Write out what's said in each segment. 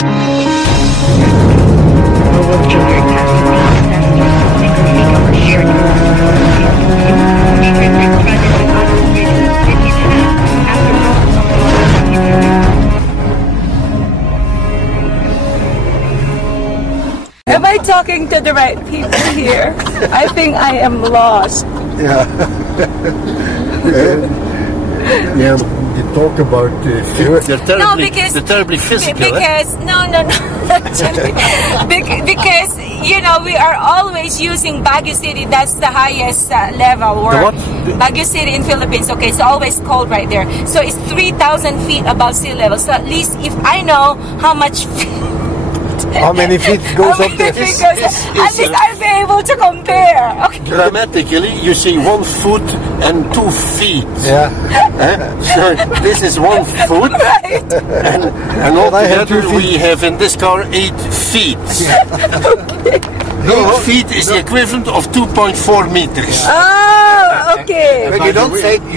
Am I talking to the right people here? I think I am lost. Yeah. Yeah. You talk about they're terribly physical. Because because you know we are always using Baguio City. That's the highest level. Or Baguio City in Philippines. Okay, so always cold right there. So it's 3,000 feet above sea level. So at least if I know how much. How many feet goes up there? At least I'll be able to compare. Okay. Dramatically, you see 1 foot and 2 feet. Yeah. So this is 1 foot, Right. and altogether we have in this car 8 feet. Okay. 8 feet is the equivalent of 2.4 meters. Oh, okay. But you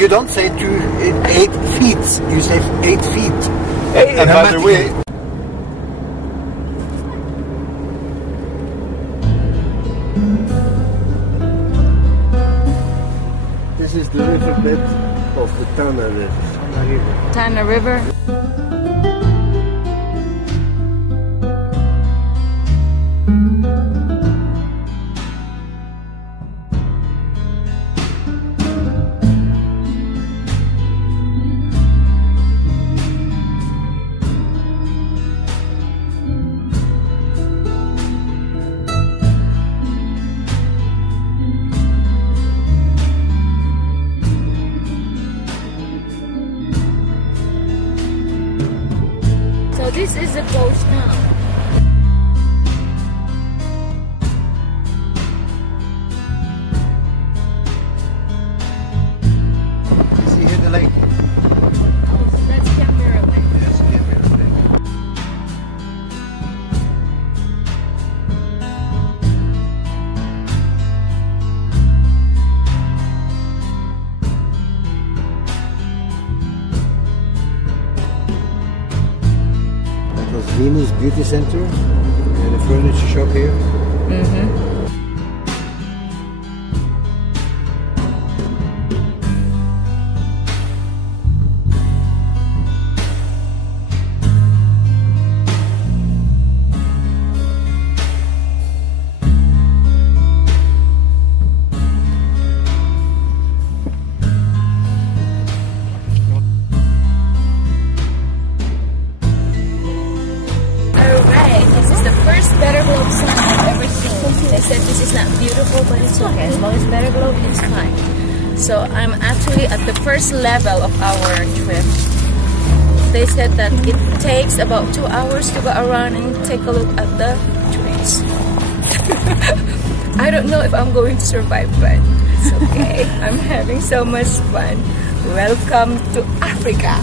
don't say 8 feet. You say 8 feet. And by the way. This is the riverbed of the Tana River. Tana River. So this is a ghost town. See here the lake. Oh, so that's Canberra Lake. Yes, Canberra Lake. RINO's beauty center and a furniture shop here. Better globe sun I've ever seen. They said this is not beautiful, but it's okay. As long as better globe, it's fine. So I'm actually at the first level of our trip. They said that it takes about 2 hours to go around and take a look at the trees. I don't know if I'm going to survive, but it's okay. I'm having so much fun. Welcome to Africa.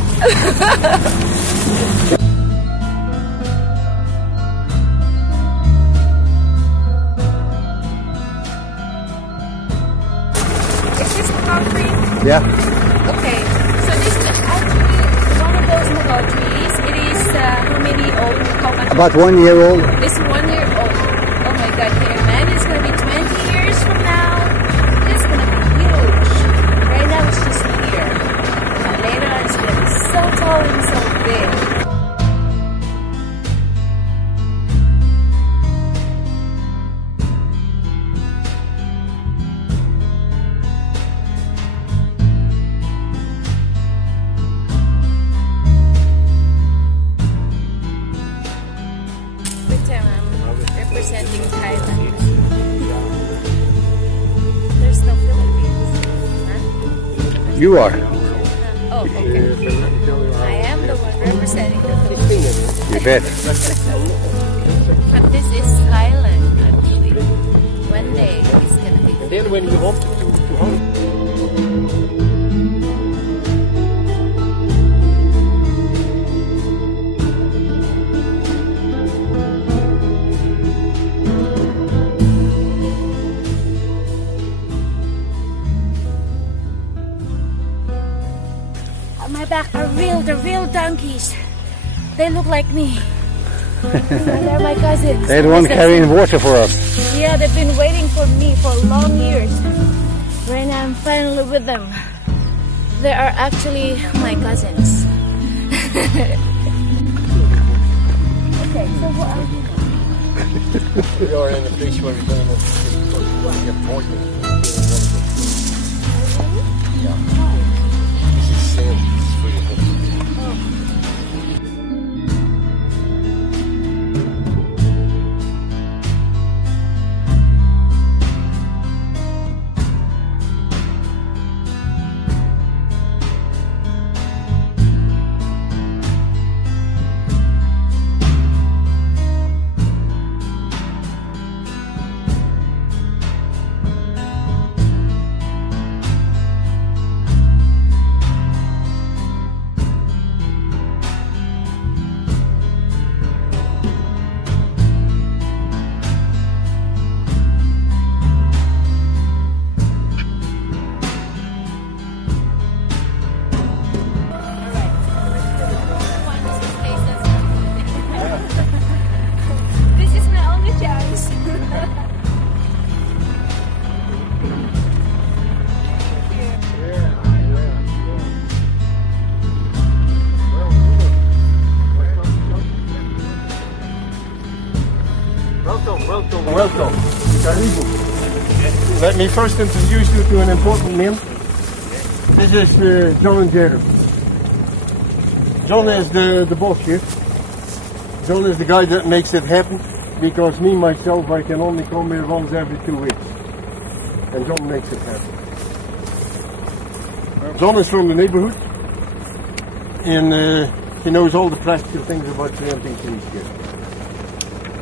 Yeah. Okay, so this is actually one of those MUKAU trees. It is how many old? How much? About 1 year old. It's 1 year old. Oh my God, can you imagine? It's gonna be 20 years from now. It's gonna be huge. Right now it's just here, but later on it's gonna be so tall and so big. Representing Thailand. There's no Philippines. Huh? You are. Oh, okay. I am the one representing the Philippines. You bet. But this is Thailand, actually. One day it's gonna be. And then when you hope to On my back are the real donkeys. They look like me. They're my cousins. They're the one carrying water for us. Yeah, they've been waiting for me for long years. Right now I'm finally with them. They are actually my cousins. Okay, so what are you? We are in a place where we're going to get poisoned. Yeah. This is sand. This is for your head. This is my only chance. Welcome. Let me first introduce you to an important man. This is John and Jared. John is the boss here. John is the guy that makes it happen, because me, myself, I can only come here once every 2 weeks. And John makes it happen. John is from the neighborhood, and he knows all the practical things about planting trees here.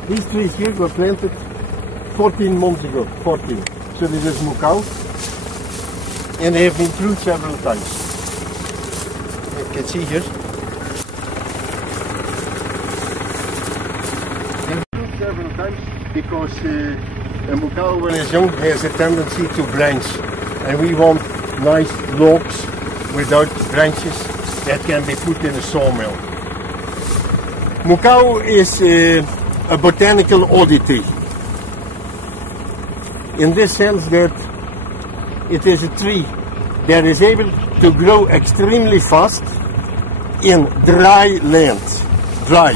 These trees here were planted 14 months ago, 14. So this is MUKAU, and they have been pruned several times. You can see here. They've been pruned several times because a MUKAU, when it's young, has a tendency to branch, and we want nice logs without branches that can be put in a sawmill. MUKAU is a botanical oddity, in this sense that it is a tree that is able to grow extremely fast in dry land. Dry.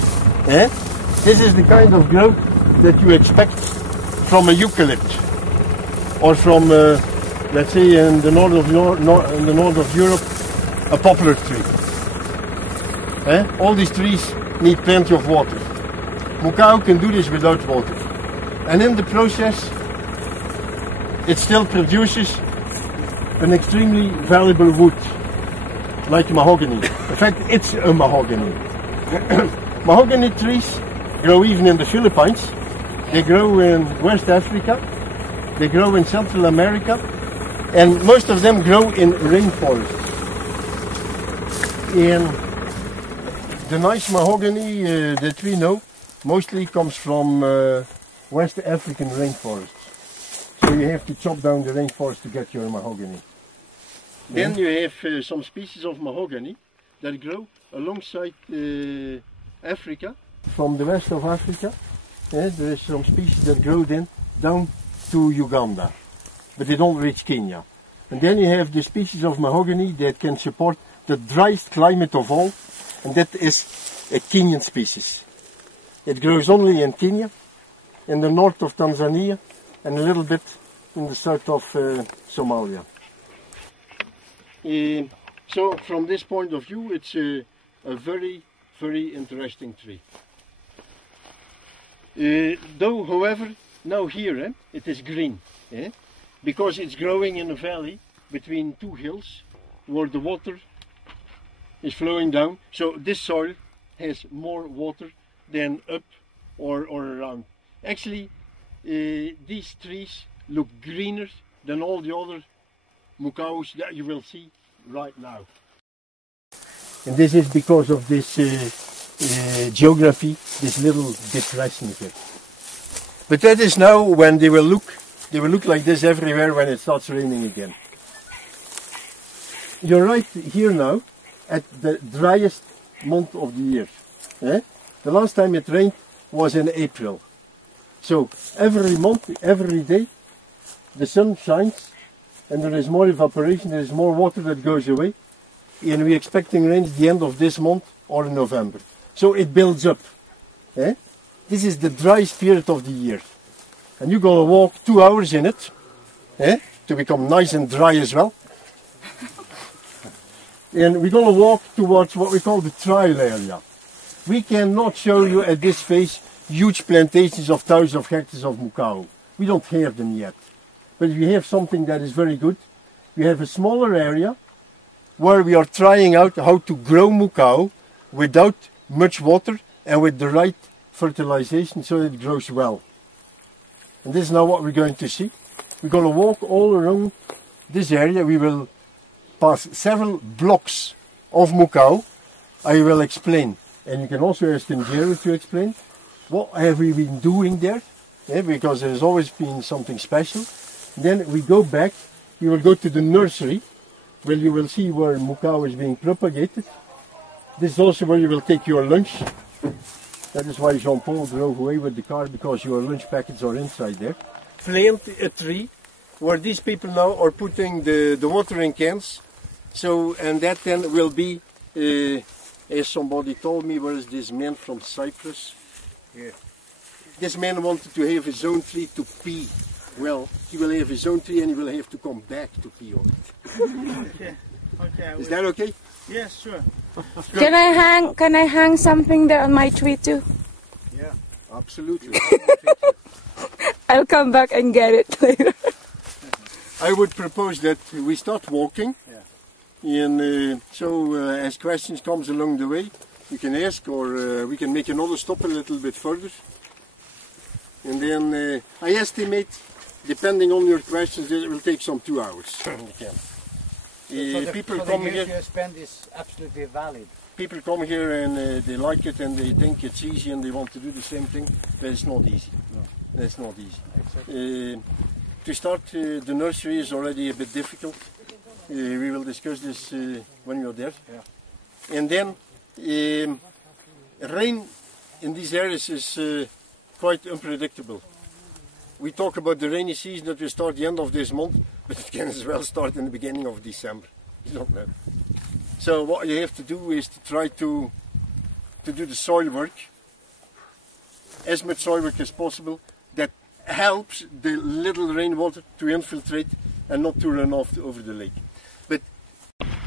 This is the kind of growth that you expect from a eucalypt, or from, let's say, in the north of Europe, a poplar tree. All these trees need plenty of water. MUKAU can do this without water, and in the process it still produces an extremely valuable wood, like mahogany. In fact, it's a mahogany. Mahogany trees grow even in the Philippines, they grow in West Africa, they grow in Central America, and most of them grow in rainforests. And the nice mahogany that we know mostly comes from West African rainforests. So you have to chop down the rainforest to get your mahogany. Then you have some species of mahogany that grow alongside Africa. From the west of Africa, there is some species that grow then down to Uganda, but they don't reach Kenya. And then you have the species of mahogany that can support the driest climate of all, and that is a Kenyan species. It grows only in Kenya, in the north of Tanzania, and a little bit in the south of Somalia. So from this point of view, it's a very, very interesting tree. Though, however, now here it is green, because it's growing in a valley between two hills where the water is flowing down. So this soil has more water than up or around. Actually, these trees look greener than all the other MUKAUs that you will see right now. And this is because of this geography, this little depression here. But that is now when they will look like this everywhere when it starts raining again. You're right here now at the driest month of the year. The last time it rained was in April. So every month, every day, the sun shines and there is more evaporation, there is more water that goes away, and we're expecting rain at the end of this month or in November. So it builds up. Eh? This is the driest period of the year. And you're going to walk 2 hours in it, to become nice and dry as well. And we're going to walk towards what we call the trial area. We cannot show you at this phase huge plantations of thousands of hectares of MUKAU. We don't have them yet. But we have something that is very good. We have a smaller area where we are trying out how to grow MUKAU without much water and with the right fertilization so that it grows well. And this is now what we're going to see. We're going to walk all around this area. We will pass several blocks of MUKAU. I will explain. And you can also ask Njero to explain. What have we been doing there? Because there's always been something special. Then we go back. We will go to the nursery, where you will see where MUKAU is being propagated. This is also where you will take your lunch. That is why Jean-Paul drove away with the car, because your lunch packets are inside there. Plant a tree where these people now are putting the watering cans. So, and that then will be, as somebody told me, where is this man from Cyprus? Yeah. This man wanted to have his own tree to pee. Well, he will have his own tree and he will have to come back to pee on it. Okay. Okay. Is that okay? Yes, sure. Can I hang something there on my tree too? Yeah. Absolutely. I'll come back and get it later. I would propose that we start walking. Yeah. And as questions comes along the way, you can ask, or we can make another stop a little bit further. And then I estimate, depending on your questions, it will take some 2 hours. People come here. You spend is absolutely valid. People come here and they like it and they think it's easy and they want to do the same thing, but it's not easy. No. That's not easy. Exactly. To start, the nursery is already a bit difficult. We will discuss this when you're there. Yeah. And then rain in these areas is quite unpredictable. We talk about the rainy season that will start the end of this month, but it can as well start in the beginning of December. You don't know. So what you have to do is to try to do the soil work, as much soil work as possible, that helps the little rainwater to infiltrate and not to run off over the lake. But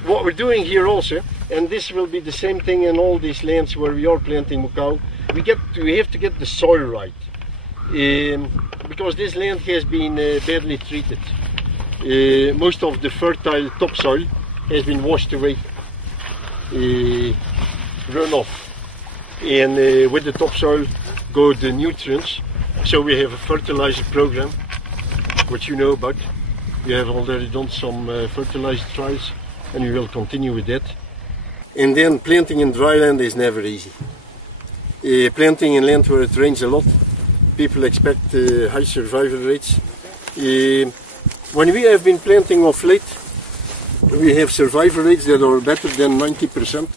what we're doing here also, and this will be the same thing in all these lands where we are planting MUKAU, we have to get the soil right. Because this land has been badly treated. Most of the fertile topsoil has been washed away, run off. And with the topsoil go the nutrients. So we have a fertilizer program, which you know about. We have already done some fertilizer trials, and we will continue with that. And then planting in dry land is never easy. Planting in land where it rains a lot, people expect high survival rates. When we have been planting of late, we have survival rates that are better than 90%.